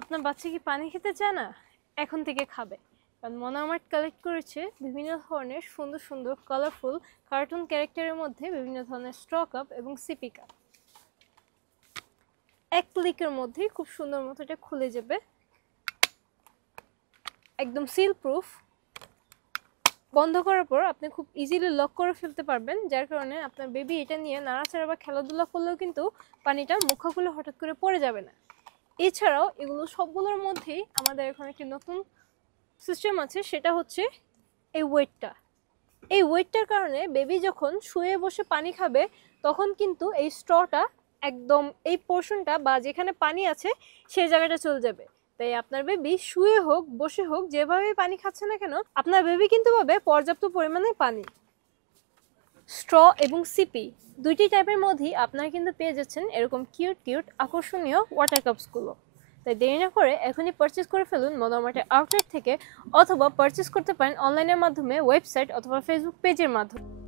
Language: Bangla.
আপনার বাচ্চা কি পানি খেতে চায় না? এখন থেকে খাবে। কারণ মনোমার্ট কালেক্ট করেছে বিভিন্ন ধরনের সুন্দর সুন্দর কালারফুল কার্টুন ক্যারেক্টারের মধ্যে বিভিন্ন ধরনের স্ট্র কাপ এবং সিপি কাপ। এক ক্লিকের মধ্যেই খুব সুন্দর মতো এটা খুলে যাবে, একদম সিল প্রুফ। বন্ধ করার পর আপনি খুব ইজিলি লক করে ফেলতে পারবেন, যার কারণে আপনার বেবি এটা নিয়ে নাড়াচাড়া বা খেলাধুলা করলেও কিন্তু পানিটা মুখে খুলে হঠাৎ করে পড়ে যাবে না। এছাড়াও এগুলো সবগুলোর মধ্যেই আমাদের এখন একটি নতুন সিস্টেম আছে, সেটা হচ্ছে এই ওয়েটটা। এই ওয়েটটার কারণে বেবি যখন শুয়ে বসে পানি খাবে তখন কিন্তু এই স্ট্রটা একদম এই পোর্শনটা বা যেখানে পানি আছে সেই জায়গাটা চলে যাবে। তাই আপনার বেবি শুয়ে হোক বসে হোক যেভাবে পানি খাচ্ছে না কেন, আপনার বেবি কিন্তু পাবে পর্যাপ্ত পরিমাণে পানি। স্ট্র এবং সিপি দুইটি টাইপের মধ্যেই আপনারা কিন্তু পেয়ে যাচ্ছেন এরকম কিউট কিউট আকর্ষণীয় ওয়াটার কাপসগুলো। তাই দেরি না করে এখনই পারচেস করে ফেলুন মনোমার্টের আউটলেট থেকে, অথবা পারচেস করতে পারেন অনলাইনের মাধ্যমে, ওয়েবসাইট অথবা ফেসবুক পেজের মাধ্যমে।